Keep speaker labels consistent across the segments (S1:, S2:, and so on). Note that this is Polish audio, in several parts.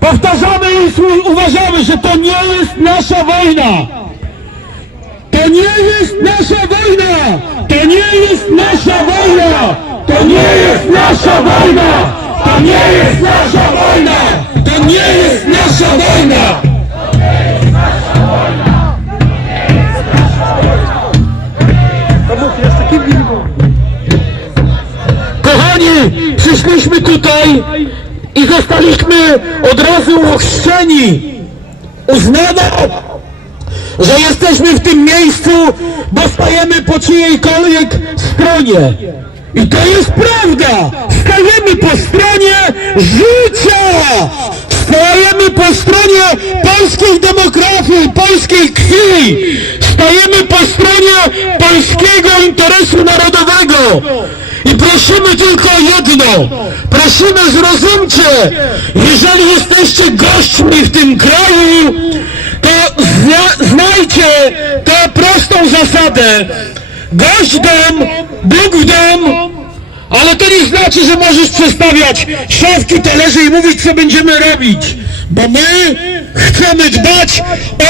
S1: Powtarzamy i uważamy, że to nie jest nasza wojna. To nie jest nasza wojna! To nie jest nasza wojna! To nie jest nasza wojna! To nie jest nasza wojna! To nie jest nasza wojna! Kochani, przyszliśmy tutaj i zostaliśmy od razu ochrzczeni. Uznano, że jesteśmy w tym miejscu, bo stajemy po czyjejkolwiek stronie. I to jest prawda! Stajemy po stronie życia! Stajemy po stronie polskiej demografii, polskiej krwi! Stajemy po stronie polskiego interesu narodowego! Prosimy tylko jedno! Prosimy zrozumcie! Jeżeli jesteście gośćmi w tym kraju, to zna, znajcie tę prostą zasadę. Gość dom, Bóg w dom, ale to nie znaczy, że możesz przestawiać szafki, talerze i mówić, co będziemy robić. Bo my chcemy dbać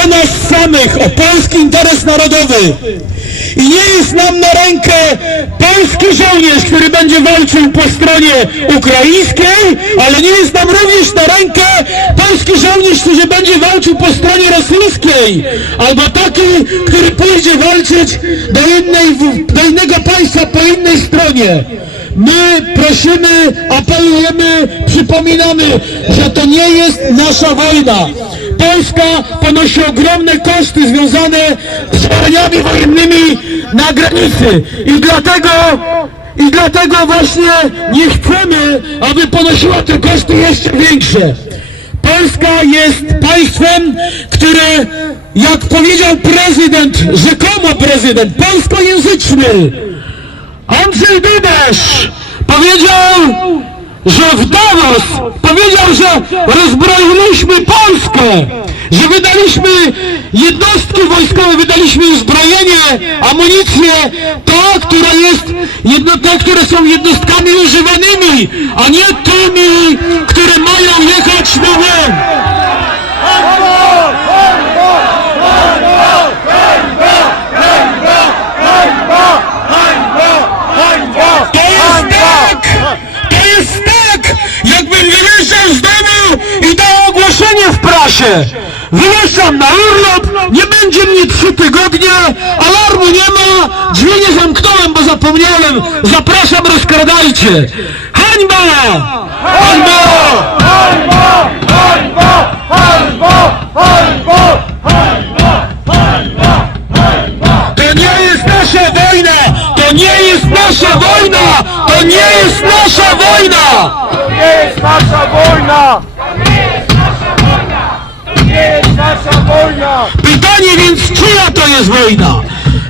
S1: o nas samych, o polski interes narodowy. I nie jest nam na rękę polski żołnierz, który będzie walczył po stronie ukraińskiej, ale nie jest nam również na rękę polski żołnierz, który będzie walczył po stronie rosyjskiej, albo taki, który pójdzie walczyć do, innej, do innego państwa po innej stronie. My prosimy, apelujemy, przypominamy, że to nie jest nasza wojna. Polska ponosi ogromne koszty związane z działaniami wojennymi na granicy i dlatego i dlatego właśnie nie chcemy, aby ponosiła te koszty jeszcze większe. Polska jest państwem, które, jak powiedział prezydent, rzekomo prezydent, polskojęzyczny, Andrzej Dudasz powiedział, że w Davos powiedział, że rozbroiliśmy Polskę, że wydaliśmy jednostki wojskowe, wydaliśmy uzbrojenie, amunicję, to, które jest, jedno, te, które są jednostkami używanymi, a nie tymi, które mają jechać na wojnę. To jest tak! To jest tak! I ogłoszenie w! Wyjeżdżam na urlop, nie będzie mnie trzy tygodnie, alarmu nie ma, drzwi nie zamknąłem, bo zapomniałem. Zapraszam, rozkradajcie! Hańba! Hańba! To nie jest nasza wojna! To nie jest nasza wojna! To nie jest nasza wojna!
S2: nie jest nasza wojna! To nie jest nasza wojna!
S1: Pytanie więc, czyja to jest wojna?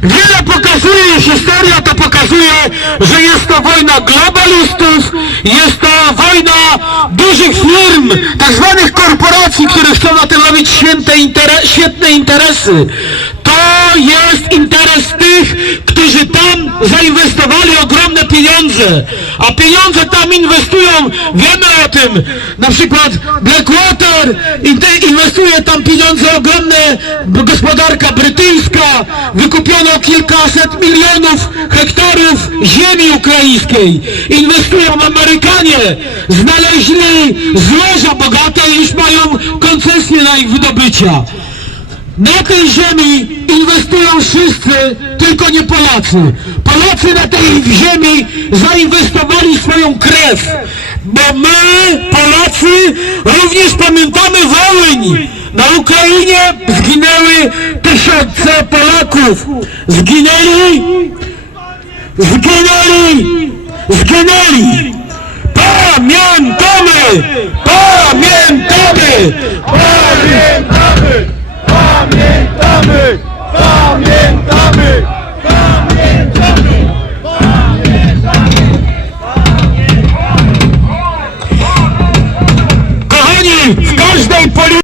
S1: Wiele pokazuje, historia to pokazuje, że jest to wojna globalistów, jest to wojna dużych firm, tak zwanych korporacji, które chcą na tym robić święte intere, świetne interesy. Jest interes tych, którzy tam zainwestowali ogromne pieniądze, a pieniądze tam inwestują, wiemy o tym, na przykład Blackwater inwestuje tam pieniądze ogromne, gospodarka brytyjska, wykupiono kilkaset milionów hektarów ziemi ukraińskiej, inwestują Amerykanie, znaleźli złoża bogate i już mają koncesje na ich wydobycia. Na tej ziemi inwestują wszyscy, tylko nie Polacy. Polacy na tej ziemi zainwestowali swoją krew, bo my, Polacy, również pamiętamy Wołyń. Na Ukrainie zginęły tysiące Polaków. Zginęli, zginęli, zginęli. Pamiętamy! Pamiętamy!
S2: Pamiętamy! Pamiętamy!